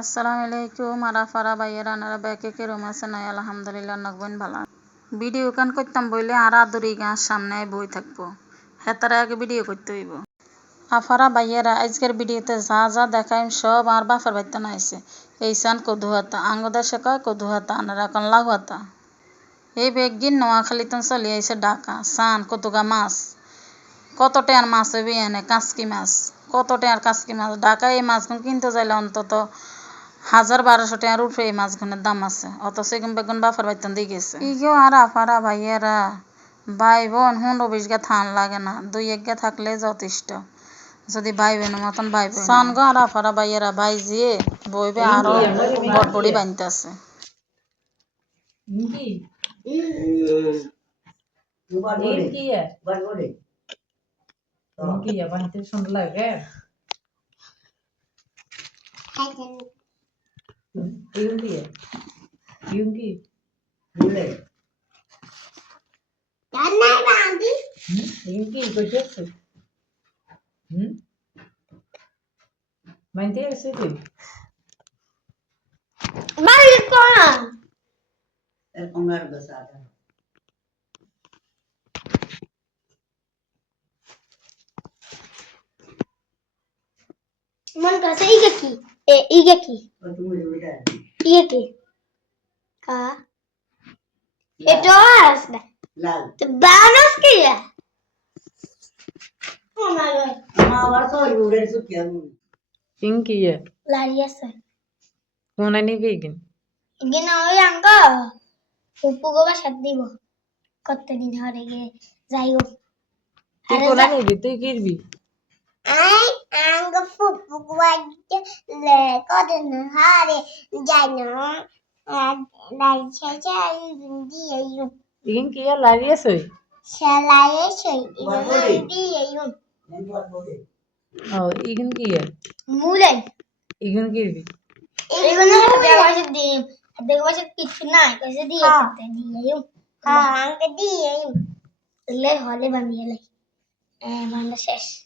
আসসালামু আলাইকুম, আরা ফারা বাইয়ের আনারা ব্যাকে কে রুম আছে নাই আলহামদুলিল্লাহ নকবেন ভালা। ভিডিও কান করতাম বইলে আর আদরি গাছ সামনে বই থাকব। হেতারা আগে ভিডিও করতে হইব। আফারা বাইয়েরা আজকের ভিডিওতে যা যা দেখাইম সব আর বাফার বাইতে না আইছে। এই সান কদু হাতা আঙ্গদেশে কয় কদু হাতা আনারা কন লাউ হাতা এই বেগিন নোয়াখালীতন চলি আইছে ডাকা সান, কতুগা মাছ? কত টেয়ার মাছ হইবে এনে? কাঁচকি মাছ। কত টেয়ার কাঁচকি মাছ? ঢাকায় এই মাছগুলো কিনতে যাইলে অন্তত হাজার বারোশো টাকার উপরে এই মাছগুলোর দাম আছে। অথচ এগুন বেগুন বাফার বাইতন দিয়ে গেছে। ইগেও আর আফারা ভাইয়েরা ভাই বোন হুন বিশ গা থান লাগে না দুই এক গা থাকলে যথেষ্ট। যদি ভাই বোনের মতন ভাই বোন সান গো আর আফারা ভাইয়েরা ভাই জিয়ে বইবে আরও বড়বড়ি বানতে আছে ইনকি বড়বড়ি ইনকি Yunggi ya? Yunggi. Gulai. Karena nanti. Hmm? Yunggi berjasa. Hmm? Mandi ya sini. Mandi kona. Eh, kongar besar. मन का এ ইগে কি? ইগে কি? কা? এটা আস না। তো বানস কি পিঙ্কি লারিয়া স্যার কোন আনি কি গিন গিন ওই আঙ্গ উপু গোবা সাত দিব। কত দিন ধরে গে যাইও তুই কোন আনি তুই কিরবি? আই Angfu bukwaje le kodun hare jano lai cha indiye yum. Ingin kia lari esoi. Shalai esoi ingin indiye yum. Oh, ingin kia. Mulai. Ingin kia. Ingin kia masih di. Ada masih pitna, kasi di. Dia yum. Ha, angkat dia yum. Le hole bandia lai. Eh, mana ses.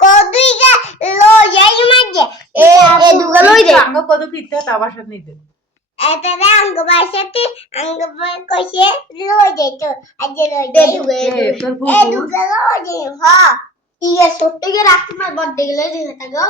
কদুইটা লো যাই মাঝে এ এ দুগা লই দে। আঙ্গ কদু কিতে তাবার সাথে নিতে। এটারে আঙ্গ বাসাতে আঙ্গ কইছে লো যাই তো আজ লো যাই। এ দুগা লো যাই হ। ঠিক ছোট্ট গিয়ে রাখতে পারব দেখলে দিনে থাকো